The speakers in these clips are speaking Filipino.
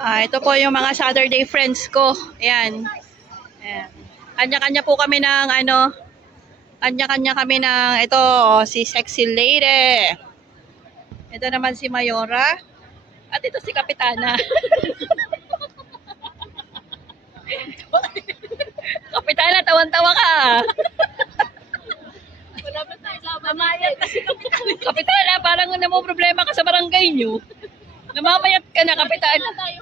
Ito po yung mga Saturday friends ko. Ayan. Ayan. Kanya-kanya po kami ng kanya-kanya kami ng ito, si Sexy Lady. Ito naman si Mayora. At ito si Kapitana. Kapitana, tawan-tawa ka. Wala ba tayo laban kasi Kapitana? Kapitana, parang mo problema ka sa barangay nyo. Namamayat ka na, Kapitana. Tayo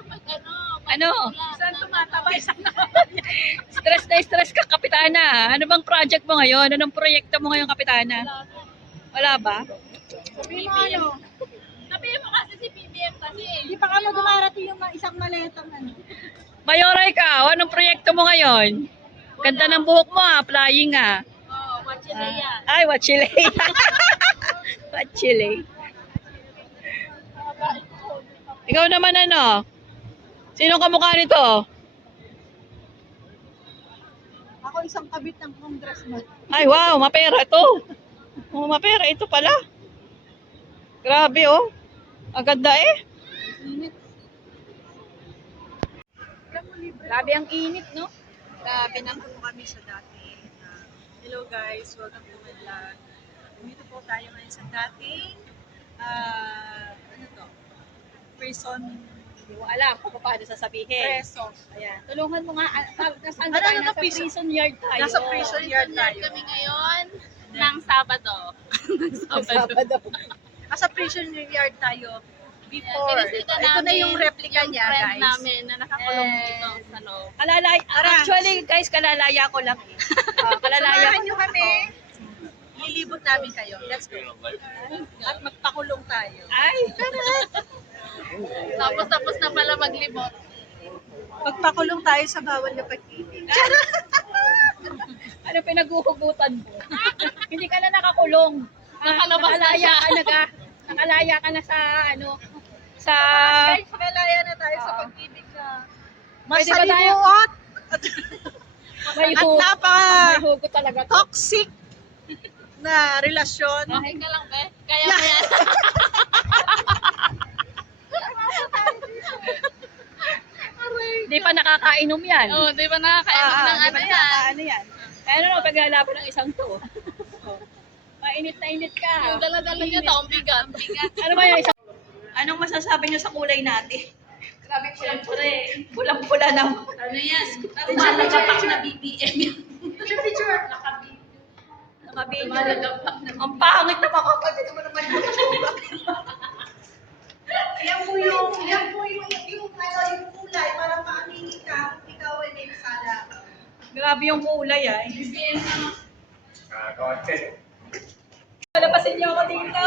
Ano? Saan tumataba? Isang Stress ka, Kapitana. Ano bang project mo ngayon? Anong proyekto mo ngayon, Kapitana? Wala ba? Sabihin mo ano? Sabihin mo kasi si PBM kasi eh. Hindi pa kami dumarating yung isang maletang ano. Mayora, ikaw, anong proyekto mo ngayon? Ganda ng buhok mo, flying Oo, Machile yan. Ay, what chile? What chile? Ikaw naman ano? Sino kamukha nito? Ako isang kabit ng congressman. Ay, wow, mapera to. Oh, mapera ito pala. Grabe, oh. Ang ganda eh. Grabe ang init, no? Grabe na po kami sa dati. Hello guys, welcome to my vlog. Dito po tayo ngayon sa dating ano to? Prison. Hindi mo alam kung paano sasabihin. Preso. Ayan. Tulungan mo nga. Nasaan Ano, tayo? ano, Nasa prison? prison yard tayo. Nasa prison yard tayo. Kami ngayon ng Sabado. Sabado. Sa prison yard tayo before. Pinisita Ito na yung replica yung niya, friend guys. namin na nakakulong dito sa loob. Actually, guys, kalalaya ko lang eh. Kalalaya Samahan ko. nyo kami. Lilibot namin kayo. Let's go. At magpakulong tayo. Ay, Tapos na pala maglibot. Magpakulong tayo sa bawal na pag-ibig. ano pinaghuhugutan mo? Hindi ka na nakakulong. Nakalabas na Nakalaya siya. ka na ka. Nakalaya ka na sa Guys, malaya na tayo sa pag-ibig na Pwede ba tayo? masalimuot may at may hugot talaga. to. toxic na relasyon. Okay ka lang, be? Kaya mo yan. Hindi pa nakakainom yan. Oo, di ba nakakainom ng Di ano ba yan? nakakaano yan? Kaya ano, paglalaban ng isang to. Mainit na init ka. Yung dala-dala niya to, ang bigat. Ang bigat. Ano ba yung isang... Anong masasabi niyo sa kulay natin? Grabe pulang-pula eh. Pulang-pula na. Ano yan? Malagapak na BBM yan. Nakabili. Malagapak na. Ang pangit na mga kapatid mo naman yung tsura. Yan po yung kulay para maaminin ka kung ikaw ay may sala. Grabe yung kulay ah. BBM na. Palabasin niyo ako dito.